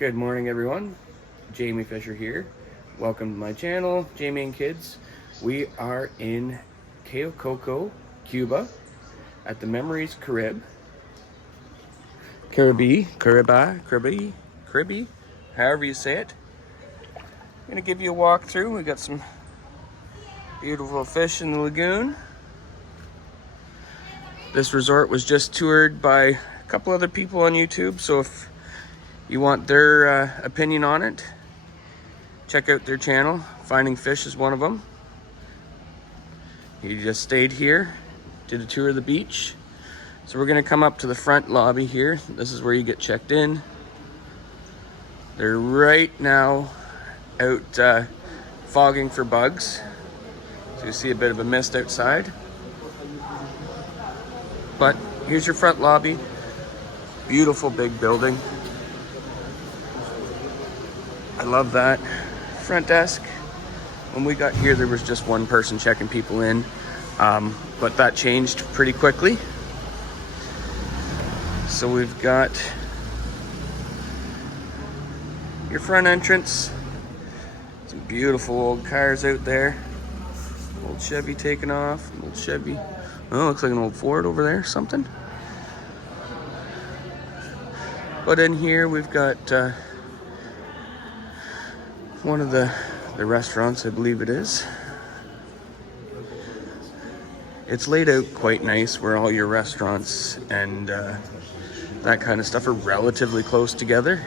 Good morning, everyone. Jamie Fisher here. Welcome to my channel, Jamie and Kids. We are in Cayo, Coco, Cuba, at the Memories Caribe, however you say it. I'm gonna give you a walk through. We got some beautiful fish in the lagoon. This resort was just toured by a couple other people on YouTube, so if you want their opinion on it, check out their channel. Finding Fish is one of them. He just stayed here, did a tour of the beach. So we're gonna come up to the front lobby here. This is where you get checked in. They're right now out fogging for bugs. So you see a bit of a mist outside. But here's your front lobby. Beautiful big building. I love that. Front desk. When we got here, there was just one person checking people in, but that changed pretty quickly. So we've got your front entrance. Some beautiful old cars out there. Old Chevy taking off. Old Chevy. Oh, looks like an old Ford over there, something. But in here we've got one of the restaurants, I believe it is. It's laid out quite nice where all your restaurants and that kind of stuff are relatively close together.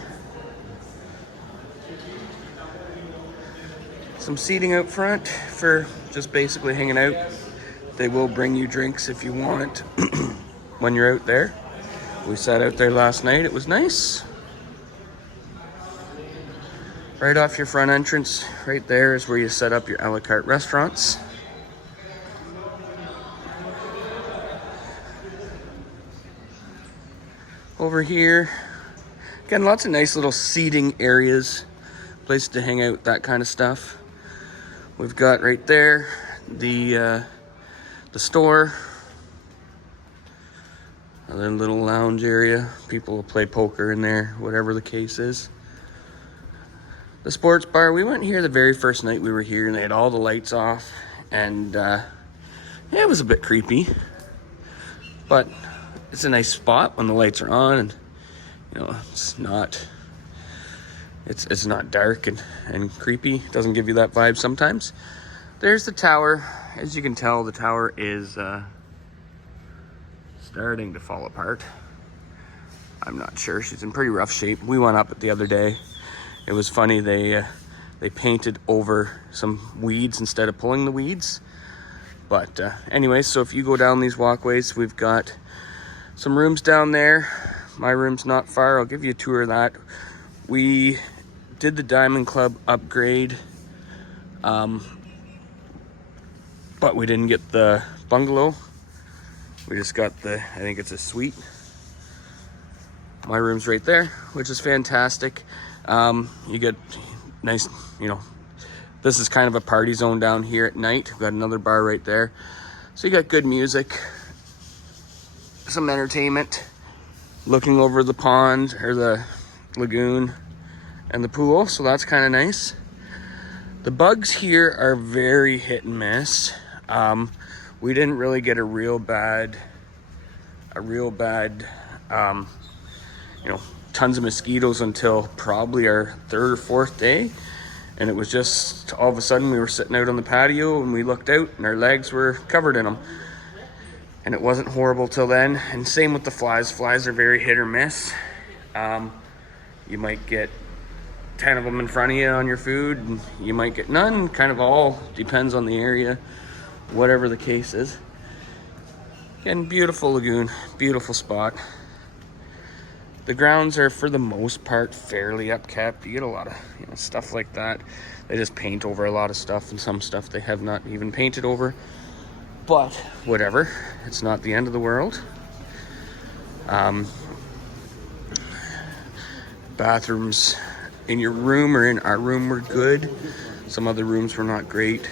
Some seating out front for just basically hanging out. They will bring you drinks if you want when you're out there. We sat out there last night, it was nice. Right off your front entrance, right there is where you set up your a la carte restaurants. Over here, again, lots of nice little seating areas, places to hang out, that kind of stuff. We've got right there the store, another little lounge area. People will play poker in there, whatever the case is. The sports bar, we went here the very first night we were here and they had all the lights off, and yeah, it was a bit creepy, but it's a nice spot when the lights are on, and you know, it's not dark and creepy. It doesn't give you that vibe sometimes. There's the tower. As you can tell, the tower is starting to fall apart. I'm not sure. She's in pretty rough shape. We went up it the other day. It was funny, they painted over some weeds instead of pulling the weeds. But anyway, so if you go down these walkways, we've got some rooms down there. My room's not far. I'll give you a tour of that. We did the Diamond Club upgrade, but we didn't get the bungalow. We just got I think it's a suite. My room's right there, which is fantastic. You get nice, you know, this is kind of a party zone down here at night. We've got another bar right there. So you got good music, some entertainment, looking over the pond or the lagoon and the pool. So that's kind of nice. The bugs here are very hit and miss. We didn't really get a real bad, you know, tons of mosquitoes until probably our third or fourth day. And it was just all of a sudden we were sitting out on the patio and we looked out and our legs were covered in them. And it wasn't horrible till then. And same with the flies. Flies are very hit or miss. You might get 10 of them in front of you on your food, and you might get none. Kind of all depends on the area, whatever the case is. Again, beautiful lagoon, beautiful spot. The grounds are, for the most part, fairly upkept. You get a lot of, you know, stuff like that. They just paint over a lot of stuff, and some stuff they have not even painted over. But whatever, it's not the end of the world. Bathrooms in your room or in our room were good. Some other rooms were not great.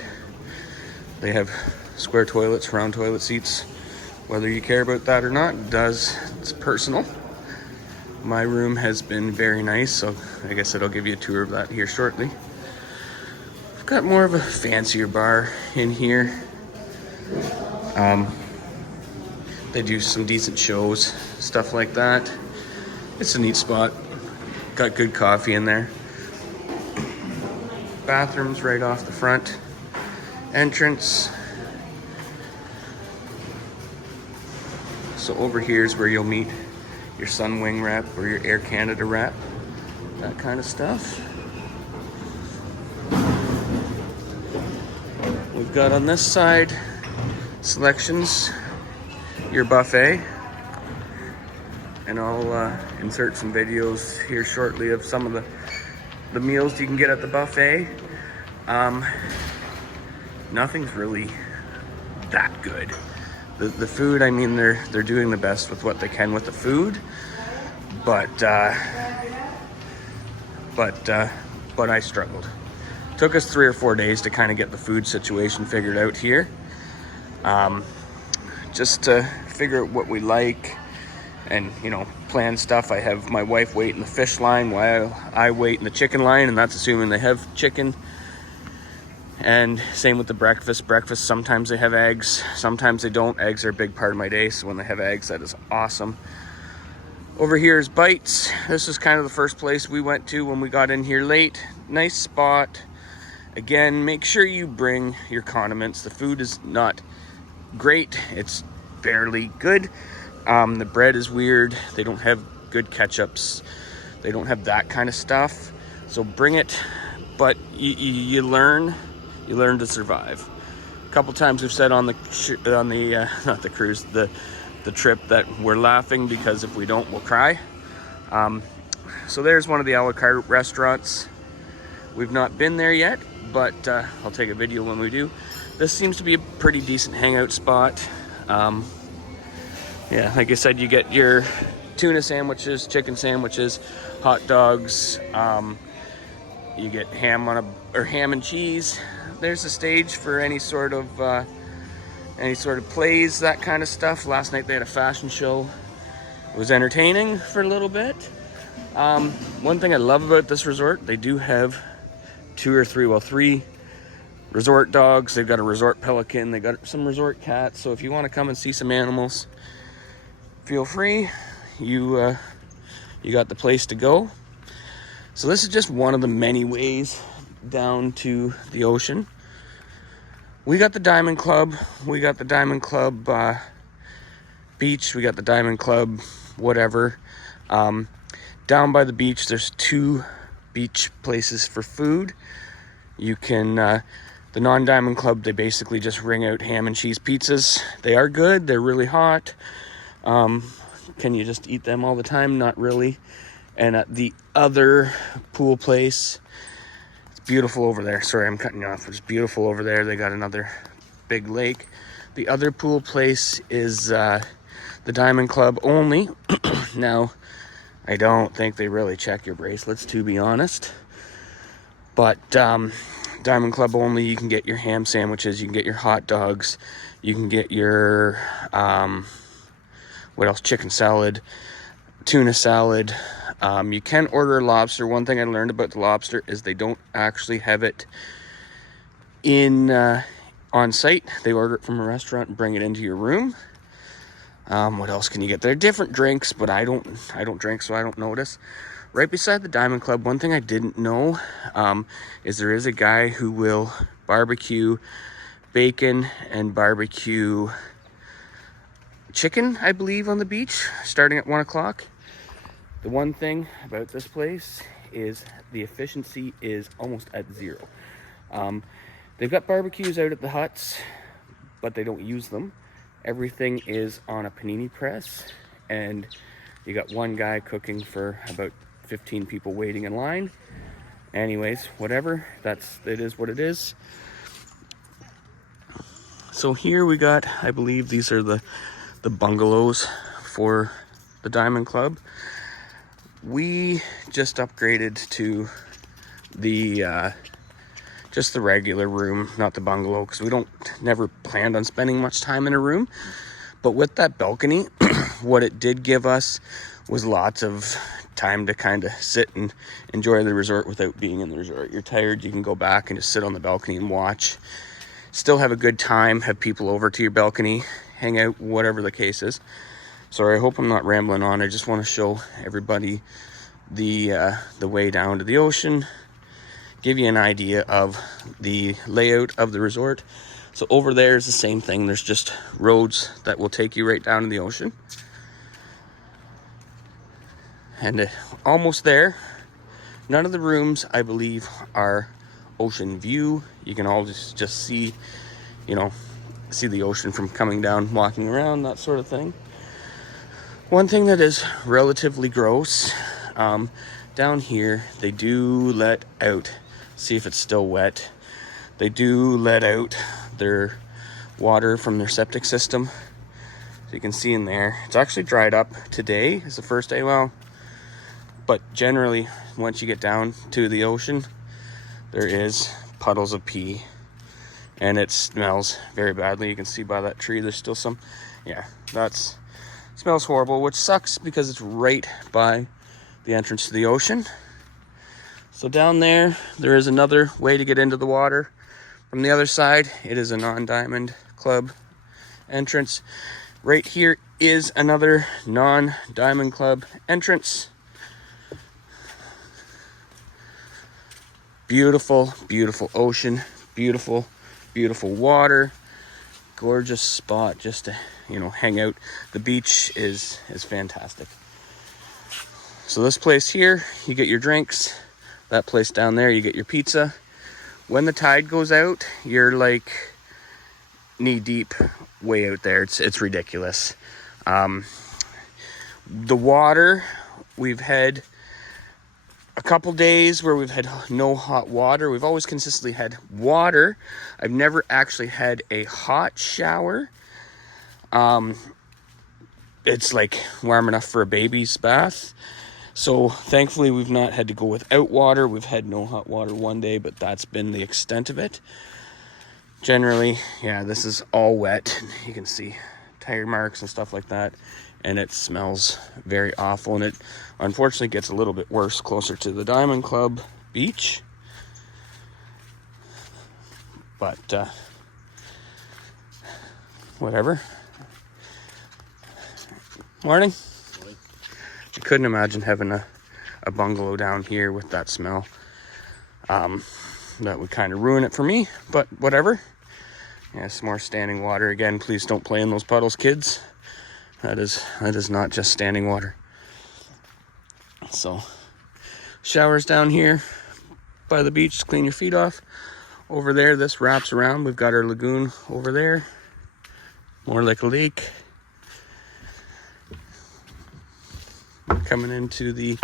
They have square toilets, round toilet seats. Whether you care about that or not, it's personal. My room has been very nice, so I guess I'll give you a tour of that here shortly. I've got more of a fancier bar in here. They do some decent shows, stuff like that. It's a neat spot. Got good coffee in there. Bathrooms right off the front entrance. So over here is where you'll meet your Sunwing rep or your Air Canada rep, that kind of stuff. We've got on this side Selections, your buffet, and I'll insert some videos here shortly of some of the meals you can get at the buffet. Nothing's really that good. The food, I mean, they're doing the best with what they can with the food, but I struggled. Took us 3 or 4 days to kind of get the food situation figured out here. Just to figure out what we like and, you know, plan stuff. I have my wife wait in the fish line while I wait in the chicken line, and that's assuming they have chicken. And same with the breakfast. Breakfast, sometimes they have eggs, sometimes they don't. Eggs are a big part of my day, so when they have eggs, that is awesome. Over here is Bites. This is kind of the first place we went to when we got in here late. Nice spot. Again, make sure you bring your condiments. The food is not great. It's barely good. The bread is weird. They don't have good ketchups. They don't have that kind of stuff. So bring it, but you learn to survive. A couple times we've said on the not the cruise, the trip, that we're laughing because if we don't, we'll cry. So there's one of the a la carte restaurants. We've not been there yet, but I'll take a video when we do. This seems to be a pretty decent hangout spot. Yeah, like I said, you get your tuna sandwiches, chicken sandwiches, hot dogs. You get ham and cheese. There's a stage for any sort of plays, that kind of stuff. Last night they had a fashion show. It was entertaining for a little bit. One thing I love about this resort, they do have 3 resort dogs. They've got a resort pelican. They got some resort cats. So if you want to come and see some animals, feel free. You got the place to go. So this is just one of the many ways down to the ocean. We got the Diamond Club. We got the Diamond Club beach. We got the Diamond Club whatever. Down by the beach, there's 2 beach places for food. You can, the non-Diamond Club, they basically just ring out ham and cheese pizzas. They are good. They're really hot. Can you just eat them all the time? Not really. And at the other pool place, it's beautiful over there. Sorry, I'm cutting you off. It's beautiful over there. They got another big lake. The other pool place is the Diamond Club only. Now, I don't think they really check your bracelets, to be honest. But Diamond Club only, you can get your ham sandwiches, you can get your hot dogs, you can get your, what else? Chicken salad, tuna salad. You can order lobster. One thing I learned about the lobster is they don't actually have it on site. They order it from a restaurant and bring it into your room. What else can you get there? Different drinks, but I don't drink, so I don't notice. Right beside the Diamond Club, one thing I didn't know is there is a guy who will barbecue bacon and barbecue chicken, I believe, on the beach, starting at 1 o'clock. The one thing about this place is the efficiency is almost at 0. They've got barbecues out at the huts, but they don't use them. Everything is on a panini press, and you got one guy cooking for about 15 people waiting in line. Anyways, whatever, it is what it is. So here we got, I believe these are the bungalows for the Diamond Club. We just upgraded to the just the regular room, not the bungalow, because we never planned on spending much time in a room. But with that balcony, what it did give us was lots of time to kind of sit and enjoy the resort without being in the resort. You're tired, you can go back and just sit on the balcony and watch. Still have a good time, have people over to your balcony, hang out, whatever the case is. Sorry, I hope I'm not rambling on. I just want to show everybody the way down to the ocean, give you an idea of the layout of the resort. So over there is the same thing. There's just roads that will take you right down to the ocean. And almost there. None of the rooms, I believe, are ocean view. You can all just see, you know, see the ocean from coming down, walking around, that sort of thing. One thing that is relatively gross, down here, they do let out, see if it's still wet, they do let out their water from their septic system. So you can see in there, it's actually dried up. Today is the first day, well, but generally, once you get down to the ocean, there is puddles of pee, and it smells very badly. You can see by that tree, there's still some, yeah, smells horrible, which sucks because it's right by the entrance to the ocean. So down there is another way to get into the water. From the other side, it is a non-diamond club entrance. Right here is another non-diamond club entrance. Beautiful, beautiful ocean, beautiful, beautiful water. Gorgeous spot just to, you know, hang out. The beach is fantastic. So this place here, you get your drinks. That place down there, you get your pizza. When the tide goes out, you're like knee deep way out there. It's ridiculous. The water, we've had a couple days where we've had no hot water. We've always consistently had water. I've never actually had a hot shower. It's like warm enough for a baby's bath. So thankfully we've not had to go without water. We've had no hot water one day, but that's been the extent of it. Generally, yeah, this is all wet. You can see tire marks and stuff like that. And it smells very awful. And it unfortunately gets a little bit worse closer to the Diamond Club beach. But, whatever. Morning. I couldn't imagine having a bungalow down here with that smell. That would kind of ruin it for me, but whatever. Yeah, some more standing water. Again, please don't play in those puddles, kids. That is not just standing water. So, showers down here by the beach to clean your feet off. Over there, this wraps around. We've got our lagoon over there. More like a lake. Coming into the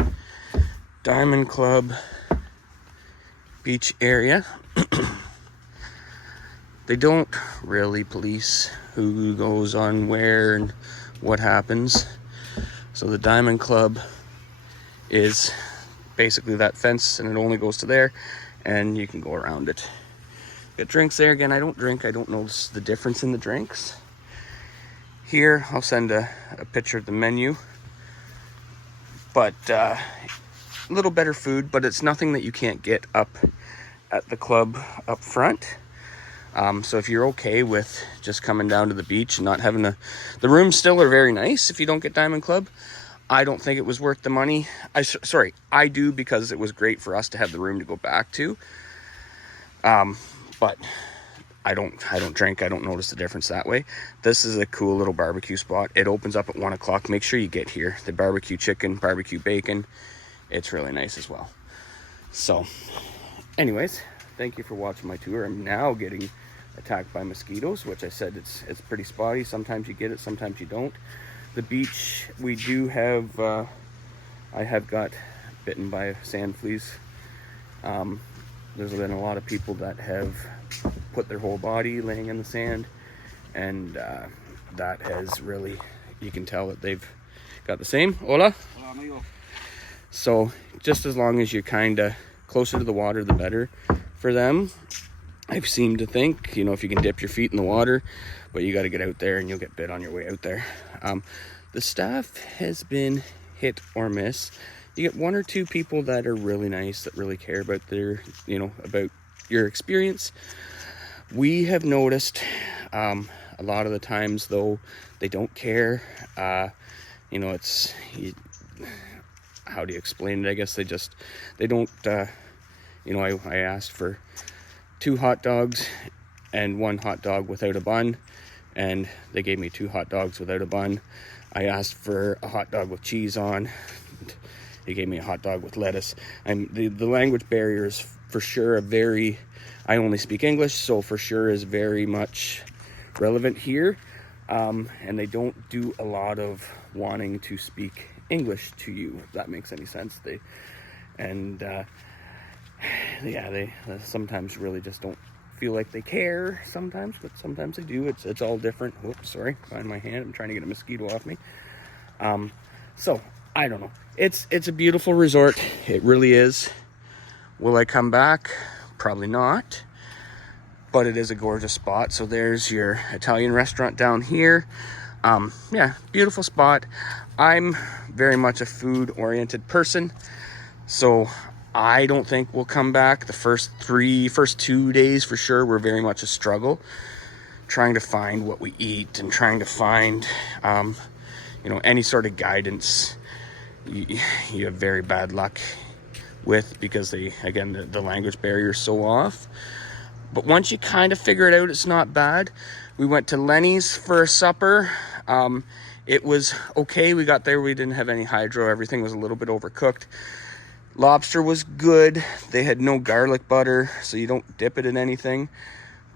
Diamond Club beach area. They don't really police who goes on where and what happens. So the Diamond Club is basically that fence, and it only goes to there, and you can go around it. Get drinks there. Again, I don't drink. I don't notice the difference in the drinks. Here, I'll send a picture of the menu. But a little better food, but it's nothing that you can't get up at the club up front. So if you're okay with just coming down to the beach and not having the rooms still are very nice if you don't get Diamond Club. I don't think it was worth the money. I do, because it was great for us to have the room to go back to. But I don't drink. I don't notice the difference that way. This is a cool little barbecue spot. It opens up at 1 o'clock. Make sure you get here. The barbecue chicken, barbecue bacon. It's really nice as well. So, anyways, thank you for watching my tour. I'm now getting attacked by mosquitoes, which I said it's pretty spotty. Sometimes you get it, sometimes you don't. The beach, we do have, I have got bitten by sand fleas. There's been a lot of people that have put their whole body laying in the sand, and that has really, you can tell that they've got the same. Hola. Hola, amigo. So just as long as you're kind of closer to the water, the better for them. I seem to think, if you can dip your feet in the water, but you got to get out there and you'll get bit on your way out there. The staff has been hit or miss. You get one or two people that are really nice, that really care about their, about your experience. We have noticed a lot of the times, though, they don't care. It's, how do you explain it? I guess they don't, I asked for 2 hot dogs and 1 hot dog without a bun, and they gave me 2 hot dogs without a bun. I asked for a hot dog with cheese on. They gave me a hot dog with lettuce. The language barrier is for sure I only speak English, so for sure is very much relevant here. And they don't do a lot of wanting to speak English to you, if that makes any sense. They sometimes really just don't feel like they care sometimes, but sometimes they do. It's all different. Whoops, sorry, find my hand. I'm trying to get a mosquito off me. So I don't know. It's a beautiful resort. It really is. Will I come back? Probably not. But it is a gorgeous spot. So there's your Italian restaurant down here. Beautiful spot. I'm very much a food-oriented person, so I don't think we'll come back. The first 2 days for sure were very much a struggle, trying to find what we eat and trying to find, any sort of guidance. You have very bad luck with, because the language barrier is so off. But once you kind of figure it out, it's not bad. We went to Lenny's for a supper. It was okay. We got there, we didn't have any hydro. Everything was a little bit overcooked. Lobster was good. They had no garlic butter, so you don't dip it in anything.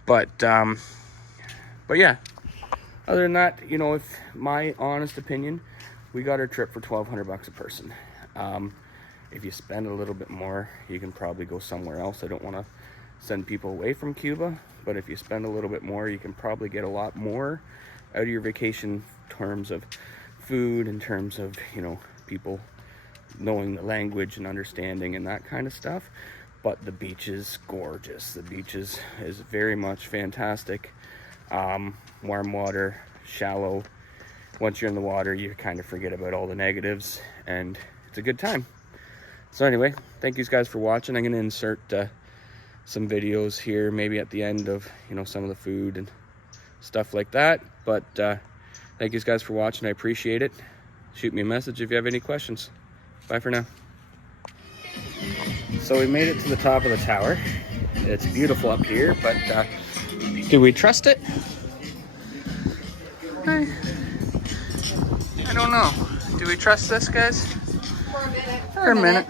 But yeah, other than that, if my honest opinion, we got our trip for $1,200 a person. If you spend a little bit more, you can probably go somewhere else. I don't want to send people away from Cuba, but if you spend a little bit more, you can probably get a lot more out of your vacation in terms of food, in terms of, people knowing the language and understanding and that kind of stuff. But the beach is gorgeous. The beach is very much fantastic. Warm water, shallow. Once you're in the water, you kind of forget about all the negatives, and it's a good time. So anyway, thank you guys for watching. I'm going to insert some videos here, maybe at the end of, some of the food and stuff like that. But thank you guys for watching. I appreciate it. Shoot me a message if you have any questions. Bye for now. So we made it to the top of the tower. It's beautiful up here, but do we trust it? I don't know. Do we trust this, guys? For a minute.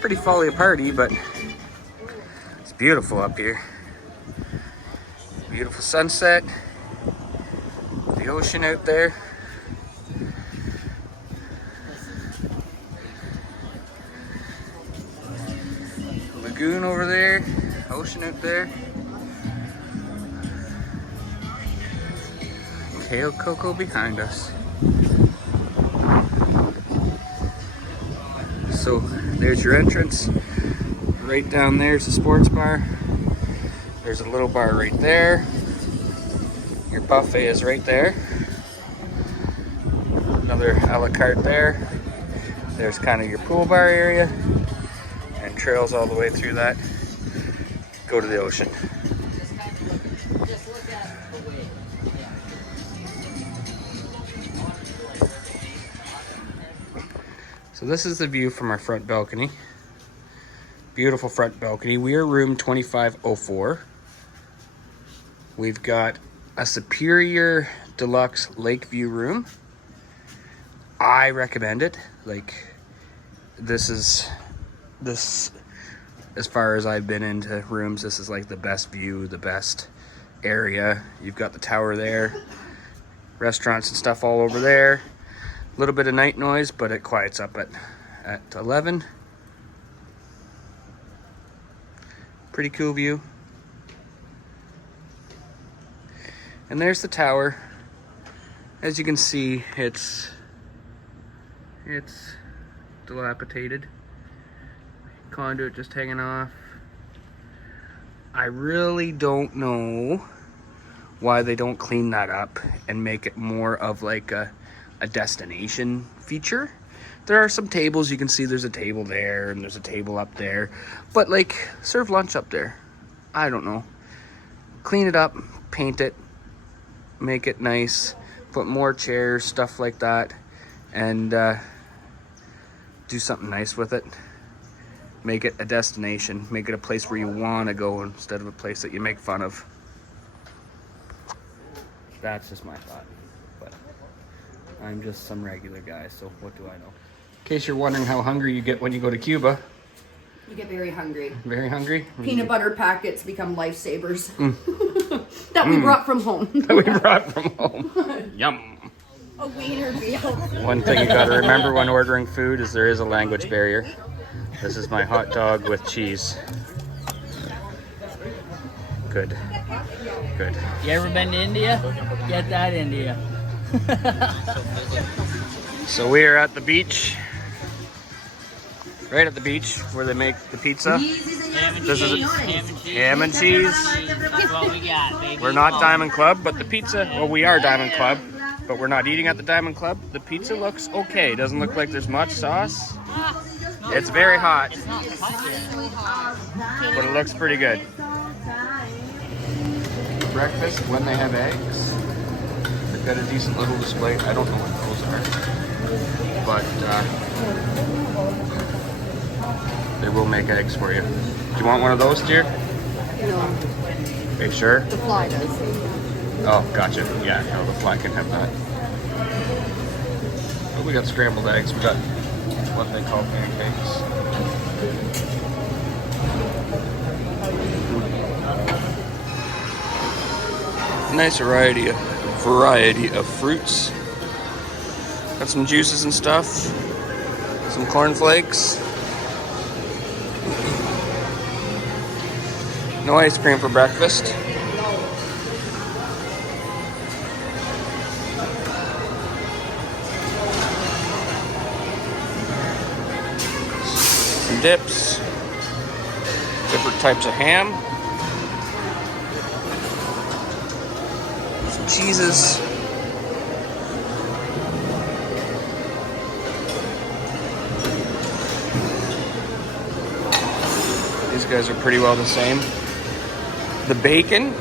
Pretty folly party, but it's beautiful up here. Beautiful sunset. The ocean out there. Lagoon over there. Ocean out there. Cayo, Coco behind us. So there's your entrance. Right down there's the sports bar. There's a little bar right there. Your buffet is right there. Another a la carte there. There's kind of your pool bar area, and trails all the way through that go to the ocean. So this is the view from our front balcony. Beautiful front balcony. We are room 2504. We've got a superior deluxe lake view room. I recommend it. This as far as I've been into rooms, this is like the best view, the best area. You've got the tower there, restaurants and stuff all over there. A little bit of night noise, but it quiets up at 11. Pretty cool view. And there's the tower. As you can see, it's dilapidated. Conduit just hanging off. I really don't know why they don't clean that up and make it more of like a a destination feature. There are some tables. You can see there's a table there and there's a table up there. But like, serve lunch up there. I don't know. Clean it up, paint it, make it nice, put more chairs, stuff like that, and do something nice with it. Make it a destination. Make it a place where you want to go instead of a place that you make fun of. That's just my thought. But I'm just some regular guy, so what do I know? In case you're wondering how hungry you get when you go to Cuba. You get very hungry. Very hungry? Peanut butter packets become lifesavers. That we brought from home. That we brought from home. Yum. A wiener meal. One thing you gotta remember when ordering food is there is a language barrier. This is my hot dog with cheese. Good. Good. You ever been to India? Get that India. So we are at the beach. Right at the beach where they make the pizza. This is ham and cheese. That's what we got, baby. We're not Diamond Club, but the pizza, well, we are Diamond Club, but we're not eating at the Diamond Club. The pizza looks okay. Doesn't look like there's much sauce. It's very hot, but it looks pretty good. Breakfast, when they have eggs, they've got a decent little display. I don't know what those are, but they will make eggs for you. Do you want one of those, dear? No. Are you sure? The fly does. Oh, gotcha. Yeah, no, the fly can have that. Oh, we got scrambled eggs. We got what they call pancakes. Nice variety of fruits. Got some juices and stuff. Some cornflakes. No ice cream for breakfast. Some dips. Different types of ham. Some cheeses. These guys are pretty well the same. The bacon,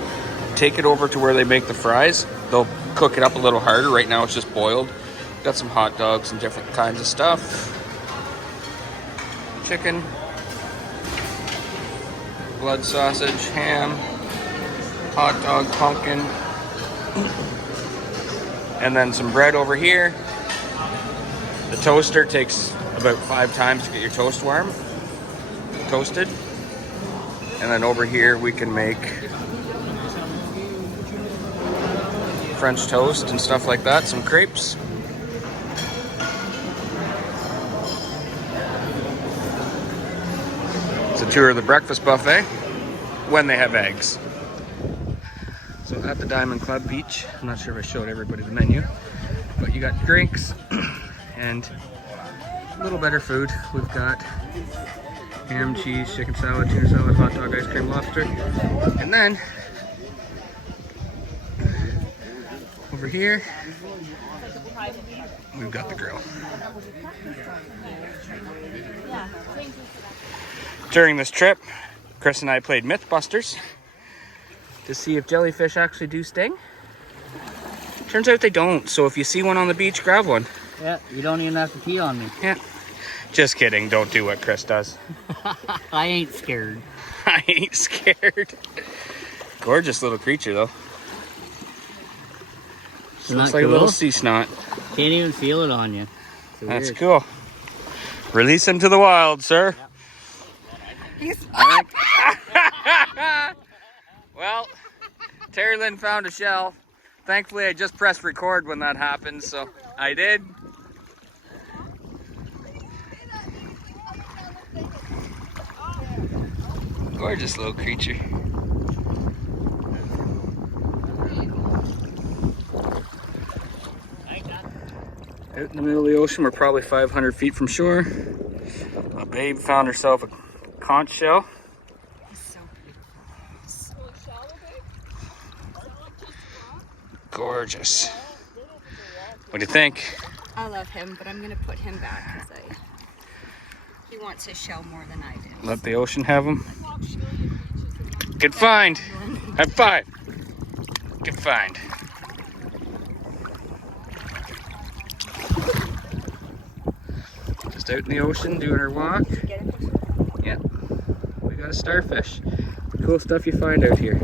take it over to where they make the fries. They'll cook it up a little harder. Right now it's just boiled. Got some hot dogs and different kinds of stuff. Chicken, blood sausage, ham, hot dog, pumpkin, and then some bread over here. The toaster takes about 5 times to get your toast warm, toasted. And then over here we can make French toast and stuff like that, some crepes. It's a tour of the breakfast buffet when they have eggs. So at the Diamond Club Beach, I'm not sure if I showed everybody the menu, but you got drinks and a little better food. We've got ham, cheese, chicken salad, tuna salad, hot dog, ice cream, lobster. And then, over here, we've got the grill. During this trip, Chris and I played Mythbusters to see if jellyfish actually do sting. Turns out they don't, so if you see one on the beach, grab one. Yeah, you don't even have to pee on me. Yeah. Just kidding, don't do what Chris does. I ain't scared. I ain't scared. Gorgeous little creature, though. Looks like a little sea snot. Can't even feel it on you. That's cool. Release him to the wild, sir. Yep. He's Well, Terry Lynn found a shell. Thankfully, I just pressed record when that happened, so I did. Gorgeous little creature. Out in the middle of the ocean, we're probably 500 feet from shore. A babe found herself a conch shell. Gorgeous. What do you think? I love him, but I'm gonna put him back because he wants his shell more than I do. Let the ocean have him. Good find. High five. Good find. Just out in the ocean doing our walk. Yeah, we got a starfish. Cool stuff you find out here.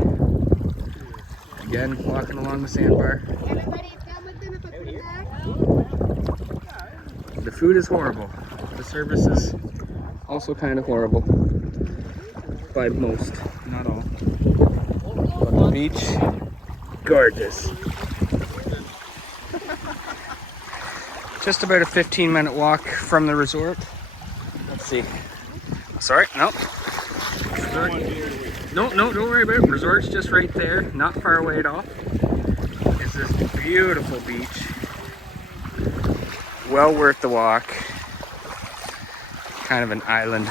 Again, walking along the sandbar. The food is horrible. The service is also kind of horrible. By most, not all. But the beach, gorgeous. Just about a 15-minute walk from the resort. Let's see. Sorry, no. Resort. No, don't worry about it. Resort's just right there, not far away at all. It's this beautiful beach. Well worth the walk. Kind of an island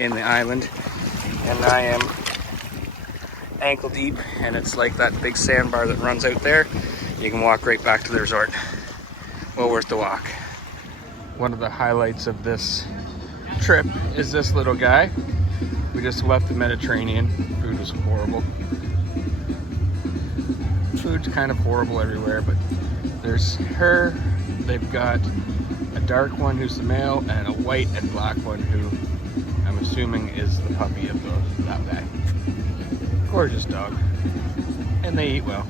in the island. And I am ankle deep, and it's like that big sandbar that runs out there. You can walk right back to the resort. Well worth the walk. One of the highlights of this trip is this little guy. We just left the Mediterranean. Food was horrible. Food's kind of horrible everywhere, but there's her. They've got a dark one who's the male and a white and black one who I'm assuming is the puppy of that guy. Gorgeous dog. And they eat well.